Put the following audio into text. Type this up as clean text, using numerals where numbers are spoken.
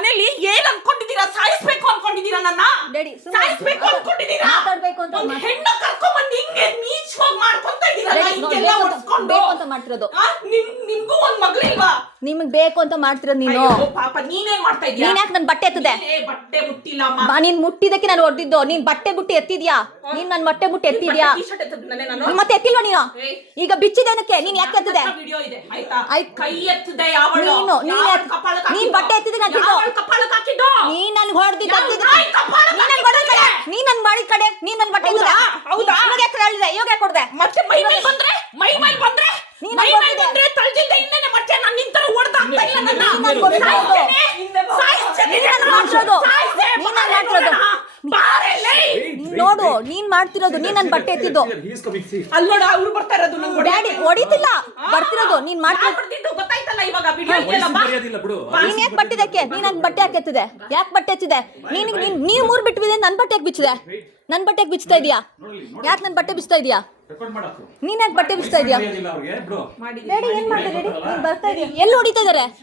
ಮನೇಲಿ ಏನ್ ಅನ್ಕೊಂಡಿದ್ದೀರಾ? ಸಾಯಿಸ್ಬೇಕು ಅನ್ಕೊಂಡಿದ್ದೀರಾ ನನ್ನ? ಡ್ಯಾಡಿ ಸಾಯಿಸ್ಬೇಕು ಅನ್ಕೊಂಡಿದ್ದೀರಾ? ಮಾತಾಡ್ಬೇಕು ಅಂತ ಒಂದ್ ಹೆಣ್ಣು ಕರ್ಕೊಂಡ್ಬಂದು ಹಿಂಗೆ ನೀಚವಾಗಿ ಮಾಡ್ಕೊಂತ ಇದ್ದೀರಲ್ಲ, ಹಿಂಗೆಲ್ಲ ಹೊಡ್ಸ್ಕೊಂಡು. ಬೇಕು ಅಂತ ಮಾಡ್ತಿರೋದು. ನಿಮ್ಗೂ ಒಂದ್ ಮಗಳಿಲ್ವಾ? ನಿಮಗ್ ಬೇಕು ಅಂತ ಮಾಡ್ತಿರೋದು ನೀನು. ಅಯ್ಯೋ ಪಾಪ, ನೀನೇನ್ ಮಾಡ್ತಾ ಇದೀಯ? ನೀನ್ ಯಾಕೆ ನನ್ ಬಟ್ಟೆ ಎತ್ತದೆ? ಬಟ್ಟೆ ಮುಟ್ಟಿಲ್ಲಮ್ಮ. ನೀನ್ ಮುಟ್ಟಿದಕ್ಕೆ ನಾನು ಹೊಡೆದಿದ್ದು. ನೀನ್ ಬಟ್ಟೆ ಬುಟ್ಟಿ ಎತ್ತಿದ್ಯಾ? ನೀನ್ ನನ್ ಬಟ್ಟೆ ಬುಟ್ಟಿ ಎತ್ತಿದ್ಯಾ? ಮತ್ತೆ ಎತ್ತಿಲ್ವಾ ನೀನು? ಈಗ ಬಿಚ್ಚಿದೇನಕ್ಕೆ? ನೀನ್ ಯಾಕೆ ಎತ್ತದೆ? ವಿಡಿಯೋ ಇದೆ ಆಯ್ತಾ? ಕೈ ಎತ್ತದೆ ಯಾವಳು? ನೀನ್ ಬಟ್ಟೆ ಎತ್ತಿದ್ರೆ ನಾನು ಕಪಾಳಕ್ಕೆ ಹಾಕಿದ್ದು. ನೀನ್ ನನ್ಗೆ ಹೊಡೆದಿದ್ದ. ನೀನ್ ನನ್ ಮಾಡಿ ಕಡೆ ನೀನ್ ನನ್ ಬಟ್ಟೆ ಎತ್ತಿದೆ. ಹೌದಾ? ಇವಾಗ ಯಾಕೆ ಹೇಳಿದೆ? ಇವಾಗ ಯಾಕೆ ಕೊಡ್ದೆ? ಮತ್ತೆ ಮೈ ಮೇಲೆ ಬಂದ್ರೆ ನೀನ್ ಮೈ ಮೇಲೆ ಬಂದ್ರೆ ತಳ್ಜಿಲ್ದೆ ಇನ್ನೇನೆ ಮತ್ತೆ ನಾನು ನಿಂತರ ಹೊಡೆದಾಗ್ತಾ ಇಲ್ಲ ನನ್ನ. ನೋಡು ನೀನ್ ಮಾಡ್ತಿರೋದು. ನೀನ್ ನನ್ ಬಟ್ಟೆ ಎತ್ತಿದ್ದು. ಅಲ್ಲೋಡ ಅವ್ರು ಬರ್ತಾ ಇರೋದು. ಡ್ಯಾಡಿ ಹೊಡಿತಿಲ್ಲ, ಬರ್ತಿರೋದು ನೀನ್ ಮಾಡ್ತಿರೋದು. ಗೊತ್ತಾಯ್ತಲ್ಲ ಇವಾಗ ವಿಡಿಯೋ ಇದೆಯಲ್ಲ. ನೀನ್ ಯಾಕೆ ಬಟ್ಟಿದಕ್ಕೆ? ನೀನ್ ನನ್ ಬಟ್ಟೆ ಯಾಕೆ ಎತ್ತಿದೆ? ಯಾಕೆ ಬಟ್ಟೆ ಎತ್ತಿದೆ? ನೀವ್ ಮೂರ್ ಬಿಟ್ಟಿದೆ, ನನ್ ಬಟ್ಟೆ ಯಾಕೆ ಬಿಚ್ಚಿದೆ? ನನ್ ಬಟ್ಟೆ ಯಾಕೆ ಬಿಚ್ತಾ ಇದೀಯಾ? ಯಾಕೆ ನನ್ ಬಟ್ಟೆ ಬಿಚ್ತಾ ಇದೀಯಾ? ನೀನ್ ಯಾಕೆ ಬಟ್ಟೆ ಬಿಚ್ತಾ ಇದೀಯಾ? ಡ್ಯಾಡಿ ಏನ್ ಮಾಡ್ತಾ ಡ್ಯಾಡಿ? ಬರ್ತಾ ಇದೀಯ? ಎಲ್ಲಿ ಹೊಡಿತಾ ಇದಾರೆ?